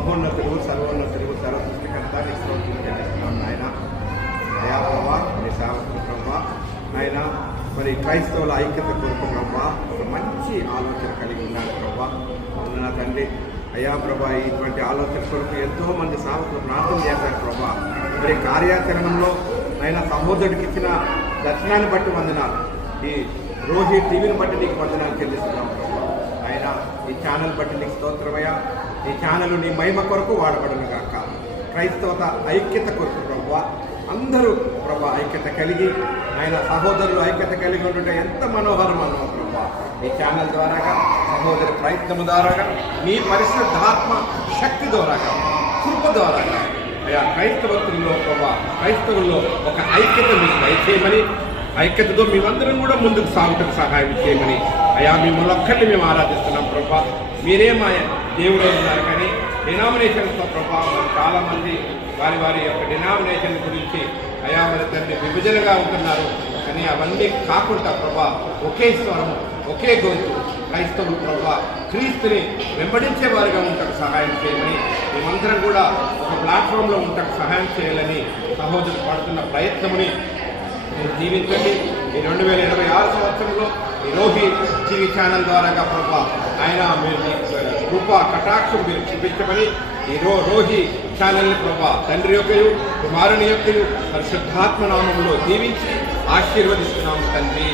మహోన్నతుడు, సర్వోన్నతుడు, సర్వ సృష్టికర్త నీ స్తోత్రం చెల్లిస్తున్నాం నాయన. అయా ప్రభా నీ సేవకుడు ప్రభా ఆయన మరి క్రైస్తవుల ఐక్యత కొరకు ప్రభా ఒక మంచి ఆలోచన కలిగి ఉన్నాడు ప్రభా. అవును నా తండ్రి. అయా ప్రభా ఇటువంటి ఆలోచన కొరకు ఎంతోమంది సేవకులు ప్రార్థన చేశారు ప్రభా. మరి కార్యాచరణలో ఆయన సహోదరుడికి ఇచ్చిన దర్శనాన్ని బట్టి వందనాలు, ఈ రోజు టీవీని బట్టి నీకు వందనాలు చెల్లిస్తున్నాం ప్రభా. ఆయన ఈ ఛానల్ బట్టి నీకు స్తోత్రమయ్యా. ఈ ఛానల్ నీ మహిమ కొరకు వాడబడును గాక. క్రైస్తవత ఐక్యత కొరకు ప్రభా అందరూ ప్రభా ఐక్యత కలిగి ఆయన సహోదరులు ఐక్యత కలిగి ఉంటుంటే ఎంత మనోహరం అన్నాం ప్రభా. ఈ ఛానల్ ద్వారాగా సహోదరు ప్రయత్నము ద్వారాగా నీ పరిశుద్ధాత్మ శక్తి ద్వారాగా కృప ద్వారాగా అయా క్రైస్తవత్వంలో ప్రభా క్రైస్తవుల్లో ఒక ఐక్యత మీకు దయచేయమని, ఐక్యతతో మేమందరం కూడా ముందుకు సాగుటకు సహాయం చేయమని అయా మిమ్మల్ని ఒక్కరిని మేము ఆరాధిస్తున్నాం ప్రభా. మీరే మా దేవుడే ఉన్నారు కానీ డినామినేషన్స్తో ప్రభా చాలామంది వారి వారి యొక్క డినామినేషన్ గురించి అయా మరి తండ్రి విభజనగా ఉంటున్నారు. కానీ అవన్నీ కాకుండా ప్రభా ఒకే స్వరము ఒకే గొంతు క్రైస్తవులు ప్రభా క్రీస్తుని వెంబడించే వారిగా ఉండటకు సహాయం చేయమని, మేమందరం కూడా ఒక ప్లాట్ఫామ్లో ఉండటకు సహాయం చేయాలని సహోదరులు పడుతున్న ప్రయత్నముని మీరు దీవించండి. ఈ 2026 సంవత్సరంలో ఈ రోహి టీవీ ఛానల్ ద్వారాగా ప్రభా ఆయన మీరు కృప కటాక్షం మీరు చూపించమని ఈ రోహి ఛానల్ని ప్రభా తండ్రి యొక్కయు కుమారుని యొక్కయు పరిశుద్ధాత్మ నామములో దీవించి ఆశీర్వదిస్తున్నాము తండ్రి.